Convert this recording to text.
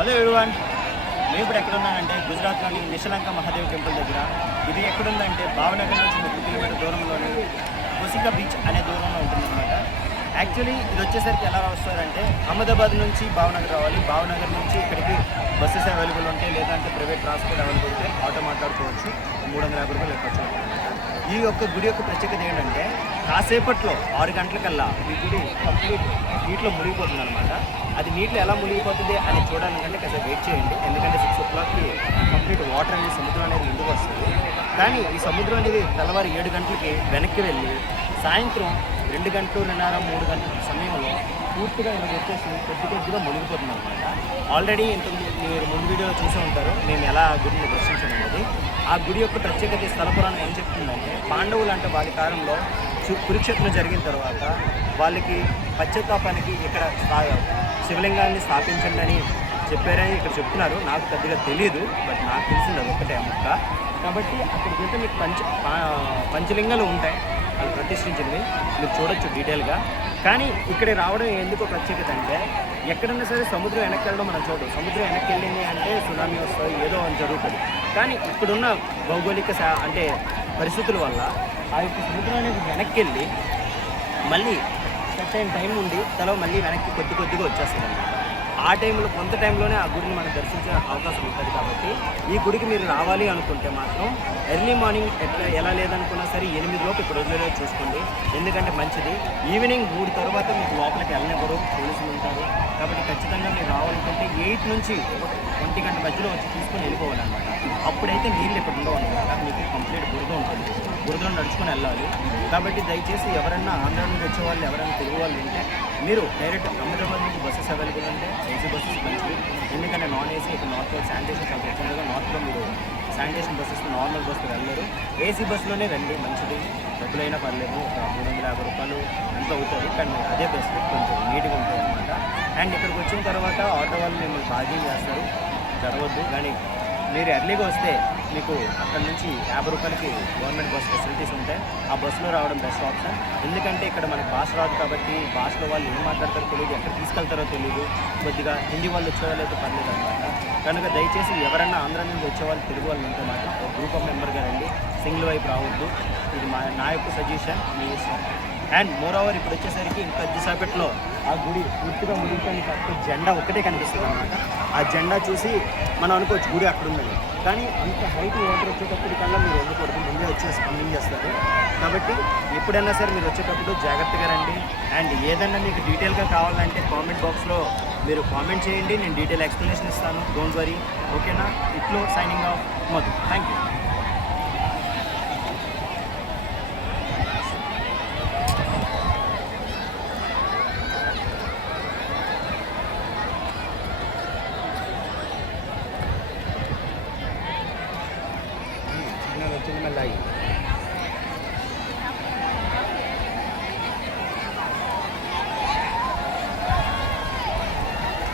Hello everyone, మేము ఇప్పుడు ఎక్కడున్నానంటే గుజరాత్లోని నిశలంక మహాదేవ్ టెంపుల్ దగ్గర. ఇది ఎక్కడుందంటే భావనగర్ నుంచి 30 కిలోమీటర్ దూరంలోని కొసికా బీచ్ అనే దూరంలో ఉంటుందన్నమాట. యాక్చువల్లీ ఇది వచ్చేసరికి ఎలా వస్తారంటే అహ్మదాబాద్ నుంచి భావనగర్ రావాలి. భావనగర్ నుంచి ఇక్కడికి బస్సెస్ అవైలబుల్ ఉంటాయి, లేదంటే ప్రైవేట్ ట్రాన్స్పోర్ట్ అవైలబుల్ ఉంటాయి. ఆటో మాట్లాడుకోవచ్చు, 350 రూపాయలు ఎక్కొచ్చు. ఈ యొక్క గుడి యొక్క ప్రత్యేకత ఏంటంటే కాసేపట్లో 6 గంటలకల్లా ఈ గుడి కంప్లీట్ నీటిలో మునిగిపోతుంది అనమాట. అది నీటిలో ఎలా మునిగిపోతుంది అని చూడాలంటే కాసేపు వెయిట్ చేయండి, ఎందుకంటే 6 o'clockకి కంప్లీట్ వాటర్ అనేది సముద్రం అనేది ముందుకు వస్తుంది. కానీ ఈ సముద్రం అనేది తెల్లవారు 7 గంటలకి వెనక్కి వెళ్ళి సాయంత్రం 2 గంటలు 2:30 3 గంటల సమయంలో పూర్తిగా ఇలా వచ్చేసి కొద్దిగా మునిగిపోతుంది అనమాట. ఆల్రెడీ మీరు ముందు వీడియోలో చూసే ఉంటారు మేము ఎలా గుడిని దర్శించామన్నది. ఆ గుడి యొక్క ప్రత్యేకత స్థల పురాణం ఏం చెప్తుందంటే, పాండవులు అంటే వాళ్ళ కాలంలో కురుక్షేత్రం జరిగిన తర్వాత వాళ్ళకి పశ్చాత్తాపానికి ఇక్కడ శివలింగాన్ని స్థాపించండి అని చెప్పారని ఇక్కడ చెప్తున్నారు. నాకు పెద్దగా తెలియదు, బట్ నాకు తెలిసింది అదొక్కటే అమ్మక్క. కాబట్టి అక్కడికి వెళ్తే మీకు పంచలింగాలు ఉంటాయి, అది ప్రతిష్ఠించినవి మీరు చూడొచ్చు డీటెయిల్గా. కానీ ఇక్కడ రావడం ఎందుకో ప్రత్యేకత అంటే, ఎక్కడన్నా సరే సముద్రం వెనక్కి వెళ్ళడం మనం చూడడం. సముద్రం వెనక్కి వెళ్ళింది అంటే సునామీ వస్తుంది, ఏదో అని జరుగుతుంది. కానీ ఇక్కడున్న భౌగోళిక అంటే పరిస్థితుల వల్ల ఆ యొక్క సముద్రం అనేది వెనక్కి వెళ్ళి మళ్ళీ సెట్ అయిన టైం నుండి మళ్ళీ వెనక్కి కొద్దిగా వచ్చేస్తుంది అనమాట. ఆ టైంలో కొంత టైంలోనే ఆ గుడిని మనం దర్శించే అవకాశం ఉంటుంది. కాబట్టి ఈ గుడికి మీరు రావాలి అనుకుంటే మాత్రం ఎర్లీ మార్నింగ్ ఎలా లేదనుకున్నా సరే 8 లోపు ఇక్కడ వదిలేదో చూసుకోండి, ఎందుకంటే మంచిది. ఈవినింగ్ 3 తర్వాత మీకు లోపలికి వెళ్ళనివ్వరు, పోలీసులు ఉంటారు. కాబట్టి ఖచ్చితంగా మీరు రావాలనుకుంటే 8 నుంచి 1 గంట మధ్యలో వచ్చి తీసుకొని వెళ్ళిపోవాలన్నమాట. అప్పుడైతే నీళ్ళు ఇక్కడ ఉండవు అనమాట, మీకు కంప్లీట్ బురద ఉంటుంది, బురదలో నడుచుకొని వెళ్ళాలి. కాబట్టి దయచేసి ఎవరైనా ఆంధ్ర నుంచి వచ్చే వాళ్ళు, ఎవరైనా తెలుగు వాళ్ళు ఉంటే మీరు డైరెక్ట్ అహ్మదాబాద్ నుంచి బస్సెస్ అవైలబుల్ ఉంటే ఏసీ బస్సెస్ మంచిది. ఎందుకంటే నాన్ ఏసీ ఇక్కడ నార్త్లో శానిటేషన్ చాలా వచ్చిందిగా, నార్త్లో మీరు శానిటేషన్ బస్సెస్ నార్మల్ బస్సులు వెళ్ళరు, ఏసీ బస్సులోనే రండి, మంచిది. డబ్బులైనా పర్లేదు, ఒక 350 రూపాయలు ఎంత అవుతుంది. కానీ అదే బెస్ట్, కొంచెం నీట్గా ఉంటుంది అనమాట. అండ్ ఇక్కడికి వచ్చిన తర్వాత ఆటో వాళ్ళు మిమ్మల్ని బార్గింగ్ చేస్తారు, జరగద్దు. కానీ మీరు ఎర్లీగా వస్తే మీకు అక్కడ నుంచి 50 రూపాయలకి గవర్నమెంట్ బస్ ఫెసిలిటీస్ ఉంటాయి. ఆ బస్సులో రావడం బెస్ట్ ఆప్షన్. ఎందుకంటే ఇక్కడ మనకు భాష రాదు కాబట్టి భాషలో వాళ్ళు ఏం మాట్లాడతారో తెలియదు, ఎక్కడ తీసుకెళ్తారో తెలియదు. కొద్దిగా హిందీ వాళ్ళు వచ్చేవాళ్ళు అయితే పర్లేదు అనమాట. కనుక దయచేసి ఎవరైనా ఆంధ్ర నుంచి వచ్చేవాళ్ళు, తెలుగు వాళ్ళు ఉంటే మాత్రం ఒక గ్రూప్ ఆఫ్ మెంబర్గా రండి, సింగిల్ వైపు రావద్దు. ఇది నా యొక్క సజెషన్, మీ ఇష్టం. అండ్ మోర్ ఓవర్ ఇప్పుడు వచ్చేసరికి కొద్దిసేపట్లో ఆ గుడి పూర్తిగా మునిగిపోయి కాకపోతే జెండా ఒక్కటే కనిపిస్తుంది అనమాట. ఆ జెండా చూసి మనం అనుకోవచ్చు గుడి అక్కడ ఉందని, కానీ అంత హైట్ వాటర్ వచ్చేటప్పటికల్లా మీరు వెళ్ళకూడదు, ముందే వచ్చేసి పంపింగ్ చేస్తారు. కాబట్టి ఎప్పుడైనా సరే మీరు వచ్చేటప్పుడు జాగ్రత్తగా రండి. అండ్ ఏదైనా మీకు డీటెయిల్గా కావాలంటే కామెంట్ బాక్స్లో మీరు కామెంట్ చేయండి, నేను డీటెయిల్ ఎక్స్ప్లెనేషన్ ఇస్తాను, డోంట్ వరీ. ఓకేనా? ఇట్లో signing off Madhu. Thank you.